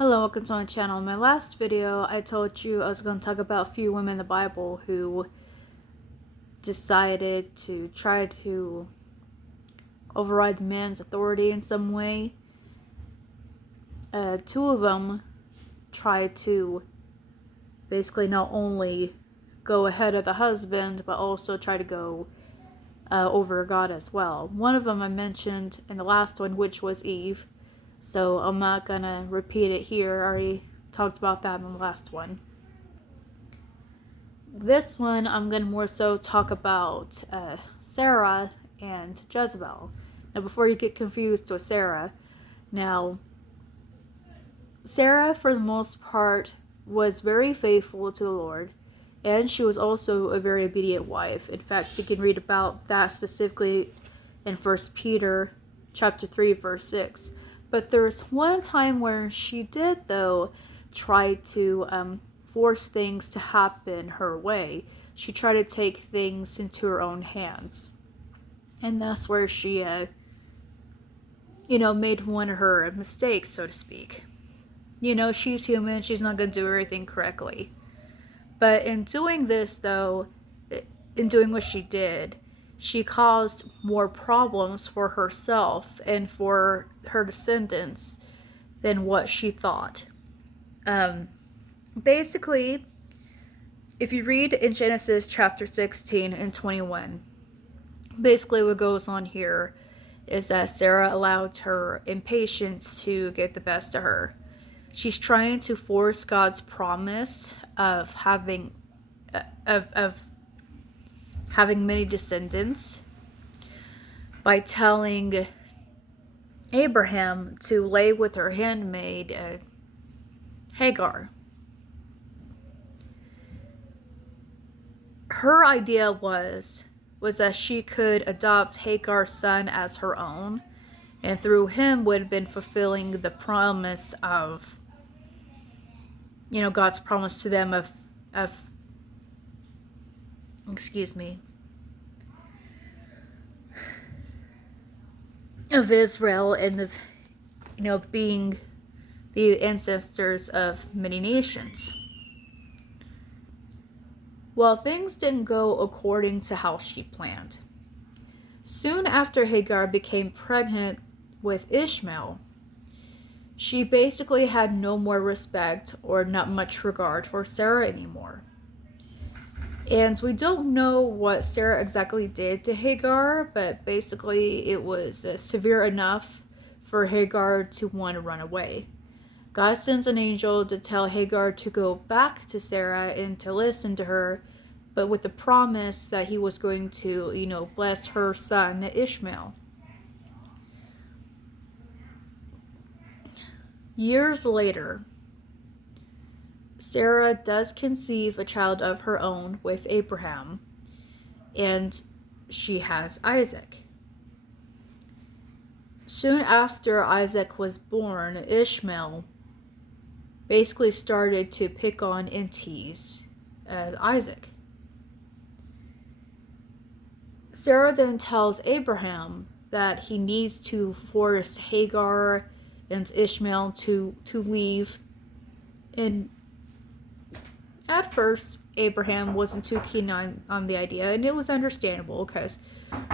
Hello, welcome to my channel. In my last video, I told you I was going to talk about a few women in the Bible who decided to try to override the man's authority in some way. Two of them tried to basically not only go ahead of the husband, but also try to go over God as well. One of them I mentioned in the last one, which was Eve. So I'm not gonna repeat it here. I already talked about that in the last one. This one, I'm gonna more so talk about Sarah and Jezebel. Now, before you get confused with Sarah, Sarah, for the most part, was very faithful to the Lord, and she was also a very obedient wife. In fact, you can read about that specifically in 1 Peter chapter 3, verse 6. But there's one time where she did, though, try to force things to happen her way. She tried to take things into her own hands. And that's where she, made one of her mistakes, so to speak. She's human. She's not going to do everything correctly. But in doing this, though, in doing what she did, she caused more problems for herself and for her descendants than what she thought. Basically, if you read in Genesis chapter 16 and 21, basically what goes on here is that Sarah allowed her impatience to get the best of her. She's trying to force God's promise of having many descendants by telling Abraham to lay with her handmaid Hagar. Her idea was that she could adopt Hagar's son as her own, and through him would have been fulfilling the promise of, God's promise to them of Israel and of, being the ancestors of many nations. Well, things didn't go according to how she planned. Soon after Hagar became pregnant with Ishmael, she basically had no more respect or not much regard for Sarah anymore. And we don't know what Sarah exactly did to Hagar, but basically it was severe enough for Hagar to want to run away. God sends an angel to tell Hagar to go back to Sarah and to listen to her, but with the promise that he was going to, bless her son Ishmael. Years later, Sarah does conceive a child of her own with Abraham, and she has Isaac. Soon after Isaac was born, Ishmael basically started to pick on and tease Isaac. Sarah then tells Abraham that he needs to force Hagar and Ishmael to leave. And at first, Abraham wasn't too keen on the idea, and it was understandable because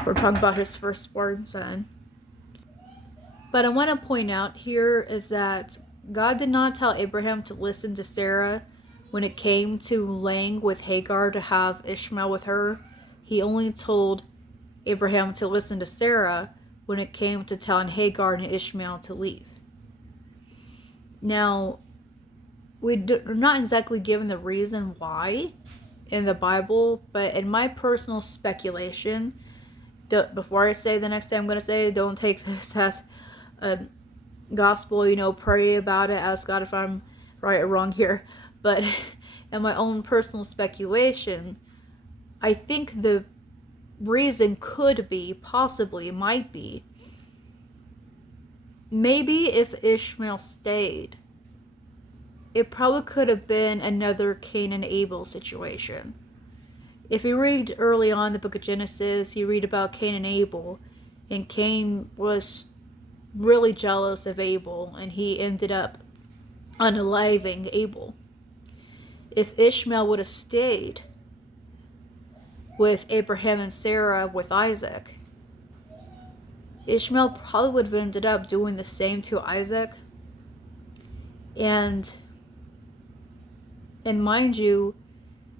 we're talking about his firstborn son. But I want to point out here is that God did not tell Abraham to listen to Sarah when it came to laying with Hagar to have Ishmael with her. He only told Abraham to listen to Sarah when it came to telling Hagar and Ishmael to leave. Now, we're not exactly given the reason why in the Bible, but in my personal speculation, before I say the next thing I'm going to say, don't take this as a gospel, pray about it, ask God if I'm right or wrong here. But in my own personal speculation, I think the reason could be, possibly, might be, maybe if Ishmael stayed, it probably could have been another Cain and Abel situation. If you read early on in the book of Genesis, you read about Cain and Abel, and Cain was really jealous of Abel, and he ended up unaliving Abel. If Ishmael would have stayed with Abraham and Sarah with Isaac, Ishmael probably would have ended up doing the same to Isaac. And mind you,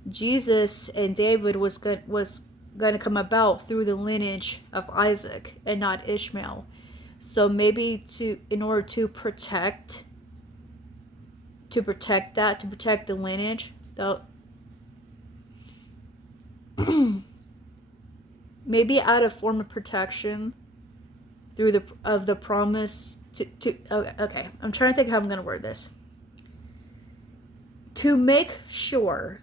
Jesus and David was going to come about through the lineage of Isaac and not Ishmael. So maybe in order to protect the lineage, maybe out of form of protection through the promise okay, I'm trying to think how I'm going to word this. To make sure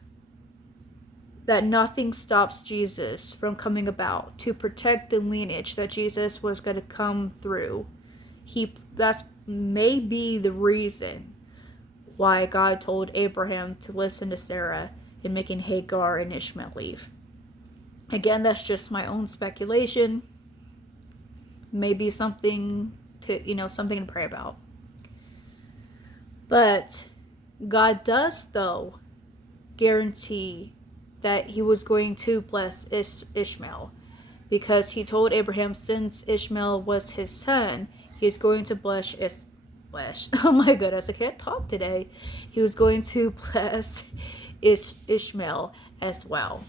that nothing stops Jesus from coming about, to protect the lineage that Jesus was going to come through. That's maybe the reason why God told Abraham to listen to Sarah in making Hagar and Ishmael leave. Again, that's just my own speculation. Maybe something to pray about. But God does, though, guarantee that he was going to bless Ishmael, because he told Abraham, since Ishmael was his son, he is going to bless oh my goodness, I can't talk today. He was going to bless Ishmael as well.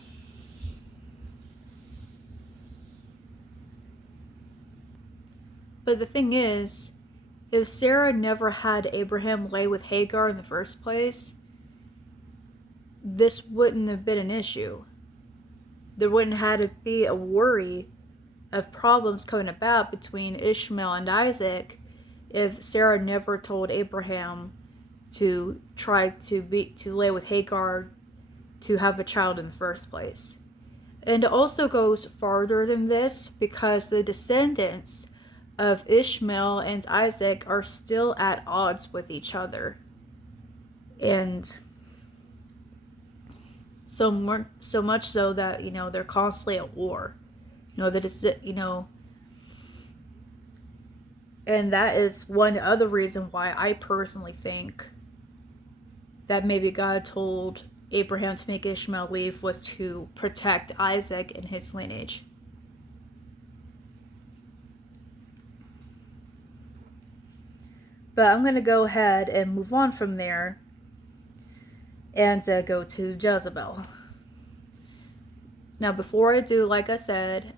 But the thing is, if Sarah never had Abraham lay with Hagar in the first place, this wouldn't have been an issue. There wouldn't have to be a worry of problems coming about between Ishmael and Isaac if Sarah never told Abraham to try to lay with Hagar to have a child in the first place. And it also goes farther than this, because the descendants of Ishmael and Isaac are still at odds with each other. And so much so that, they're constantly at war. And that is one other reason why I personally think that maybe God told Abraham to make Ishmael leave, was to protect Isaac and his lineage. But I'm going to go ahead and move on from there and go to Jezebel. Now, before I do, like I said,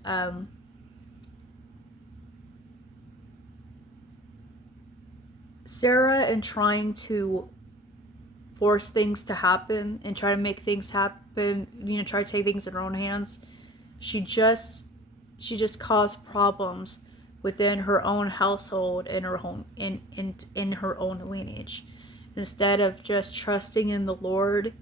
Sarah, in trying to force things to happen and try to make things happen, try to take things in her own hands, she just caused problems within her own household and her home in her own lineage. Instead of just trusting in the Lord.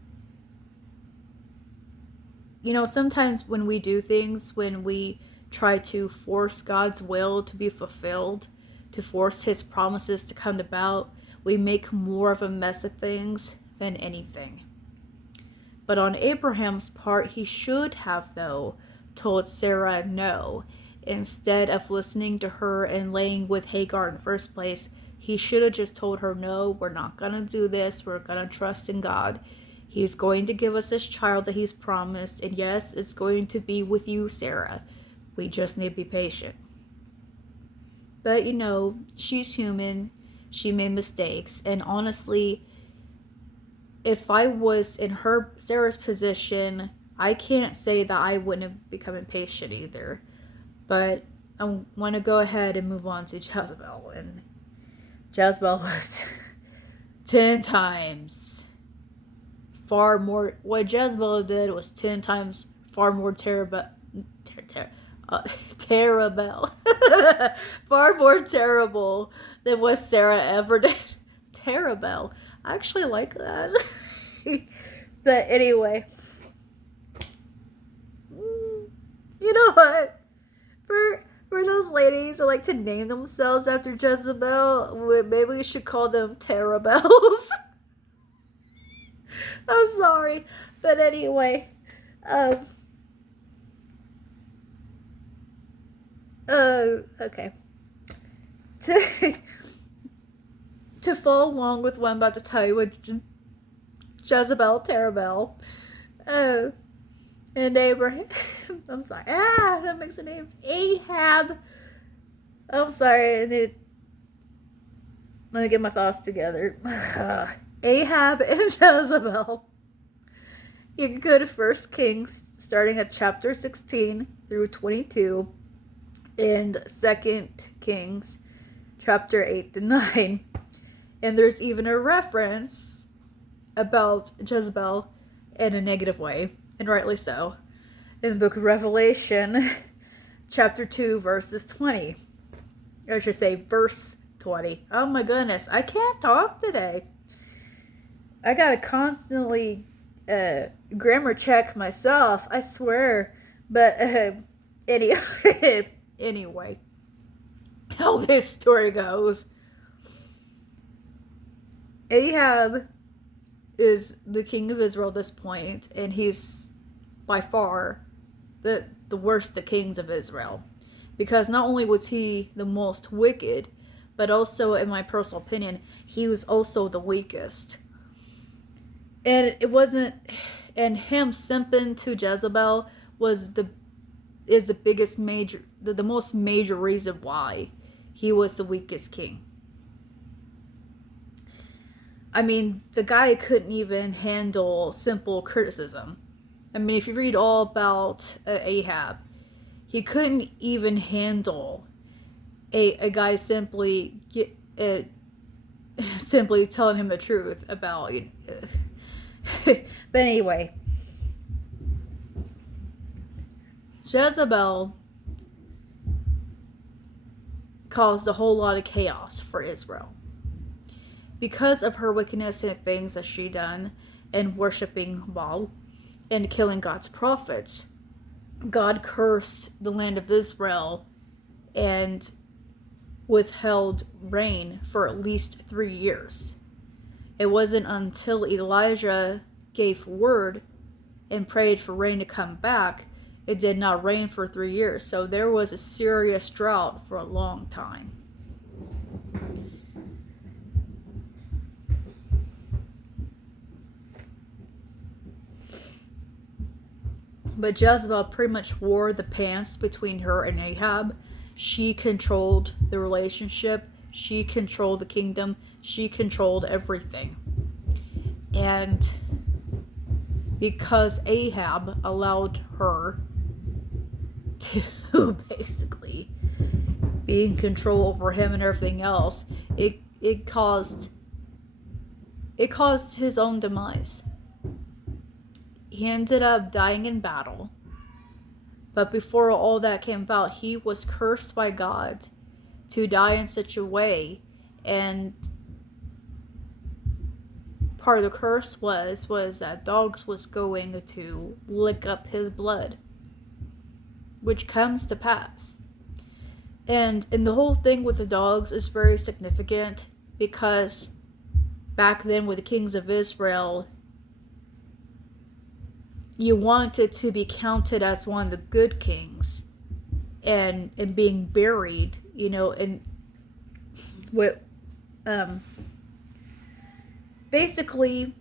Sometimes when we do things, when we try to force God's will to be fulfilled, to force his promises to come about, we make more of a mess of things than anything. But on Abraham's part, he should have, though, told Sarah no. Instead of listening to her and laying with Hagar in the first place, he should have just told her, no, we're not going to do this. We're going to trust in God. He's going to give us this child that he's promised. And yes, it's going to be with you, Sarah. We just need to be patient. But, she's human. She made mistakes. And honestly, if I was in Sarah's position, I can't say that I wouldn't have become impatient either. But I want to go ahead and move on to Jezebel. And Jezebel was 10 times far more. What Jezebel did was 10 times far more terrible. Far more terrible than what Sarah ever did. Terrible. I actually like that. But anyway. You know what? For those ladies who like to name themselves after Jezebel, maybe we should call them Terabels. I'm sorry. But anyway. Okay. to follow along with what I'm about to tell you with Jezebel, Terabel, and Abraham. I'm sorry. That makes the names. Ahab. I'm sorry. Let me get my thoughts together. Ahab and Jezebel. You can go to 1 Kings, starting at chapter 16 through 22, and 2 Kings, chapter 8 to 9. And there's even a reference about Jezebel in a negative way, and rightly so, in the book of Revelation, chapter 2, verses 20. Or I should say, verse 20. Oh my goodness, I can't talk today. I gotta constantly grammar check myself, I swear. But anyway, how this story goes. Ahab is the king of Israel at this point, and he's by far the worst of kings of Israel. Because not only was he the most wicked, but also, in my personal opinion, he was also the weakest. And it wasn't, and him simping to Jezebel is the biggest major, the most major reason why he was the weakest king. I mean, the guy couldn't even handle simple criticism. I mean, if you read all about Ahab, he couldn't even handle a guy simply telling him the truth about, you know. But anyway, Jezebel caused a whole lot of chaos for Israel because of her wickedness and things that she done, and worshiping Baal and killing God's prophets. God cursed the land of Israel and withheld rain for at least 3 years. It wasn't until Elijah gave word and prayed for rain to come back, it did not rain for 3 years. So there was a serious drought for a long time. But Jezebel pretty much wore the pants between her and Ahab. She controlled the relationship. She controlled the kingdom. She controlled everything. And because Ahab allowed her to basically be in control over him and everything else, it caused his own demise. He ended up dying in battle. But before all that came about, he was cursed by God to die in such a way. And part of the curse was that dogs was going to lick up his blood, which comes to pass. And the whole thing with the dogs is very significant because back then with the kings of Israel, you wanted to be counted as one of the good kings and being buried, you know, and with basically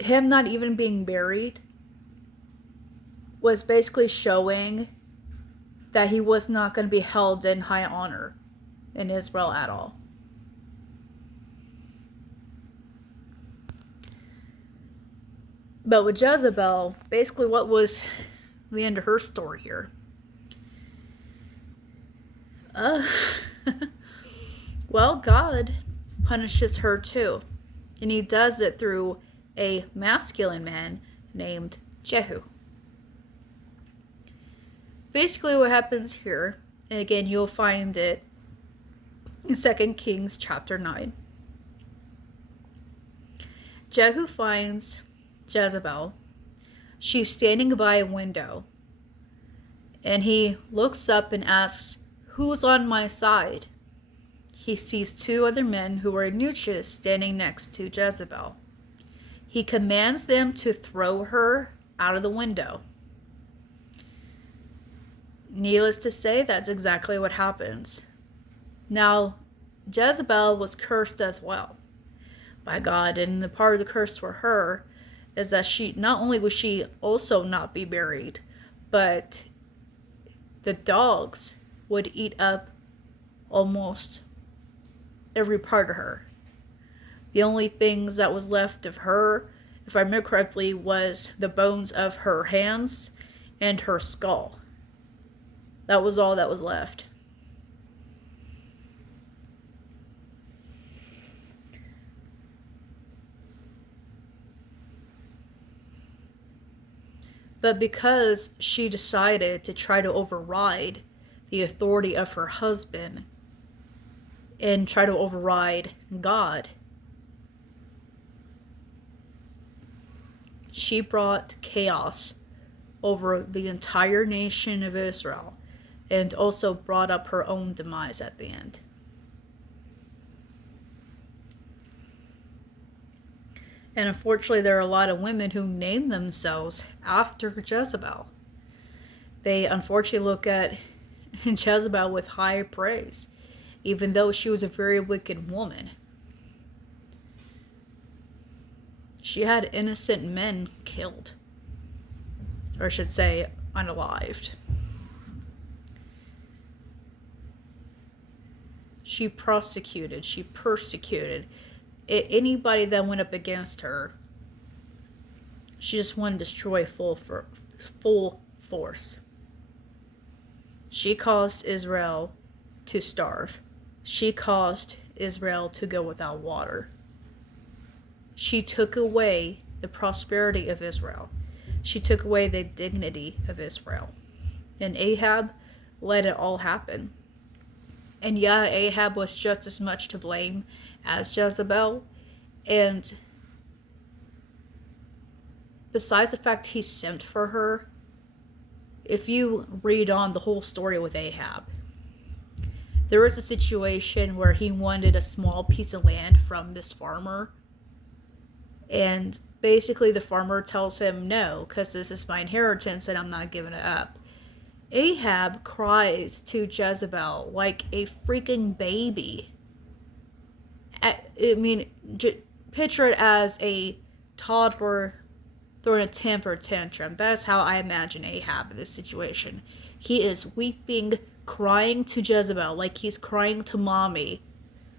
him not even being buried was basically showing that he was not going to be held in high honor in Israel at all. But with Jezebel, basically what was the end of her story here? Well, God punishes her too. And he does it through a masculine man named Jehu. Basically what happens here, and again you'll find it in 2 Kings chapter 9. Jehu finds Jezebel. She's standing by a window. And he looks up and asks, "Who's on my side?" He sees 2 other men who are eunuchs standing next to Jezebel. He commands them to throw her out of the window. Needless to say, that's exactly what happens. Now, Jezebel was cursed as well by God, and the part of the curse for her is that she not only would she also not be married, but the dogs would eat up almost every part of her. The only things that was left of her, if I remember correctly, was the bones of her hands and her skull. That was all that was left. But because she decided to try to override the authority of her husband and try to override God, she brought chaos over the entire nation of Israel and also brought up her own demise at the end. And unfortunately, there are a lot of women who name themselves after Jezebel. They unfortunately look at Jezebel with high praise, even though she was a very wicked woman. She had innocent men killed, or I should say, unalived. She persecuted anybody that went up against her. She just wanted to destroy full force. She caused Israel to starve. She caused Israel to go without water. She took away the prosperity of Israel. She took away the dignity of Israel. And Ahab let it all happen. And yeah, Ahab was just as much to blame as Jezebel. And besides the fact he sent for her, if you read on the whole story with Ahab, there was a situation where he wanted a small piece of land from this farmer. And basically the farmer tells him no, because this is my inheritance and I'm not giving it up. Ahab cries to Jezebel like a freaking baby. Picture it as a toddler throwing a temper tantrum. That's how I imagine Ahab in this situation. He is weeping, crying to Jezebel like he's crying to mommy.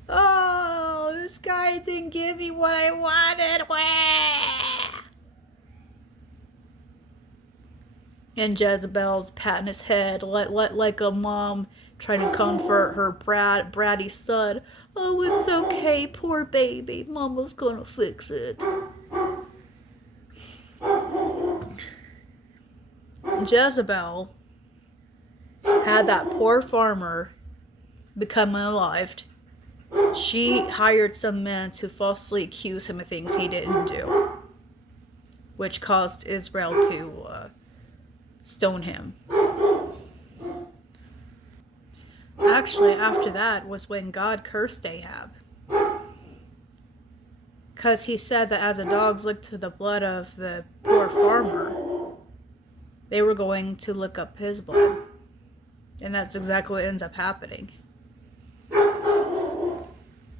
Oh, this guy didn't give me what I wanted. Wah! And Jezebel's patting his head like a mom trying to comfort her bratty son. Oh, it's okay, poor baby. Mama's gonna fix it. Jezebel had that poor farmer become unalived. She hired some men to falsely accuse him of things he didn't do, which caused Israel to stone him. Actually, after that was when God cursed Ahab. Because he said that as the dogs licked to the blood of the poor farmer, they were going to lick up his blood. And that's exactly what ends up happening.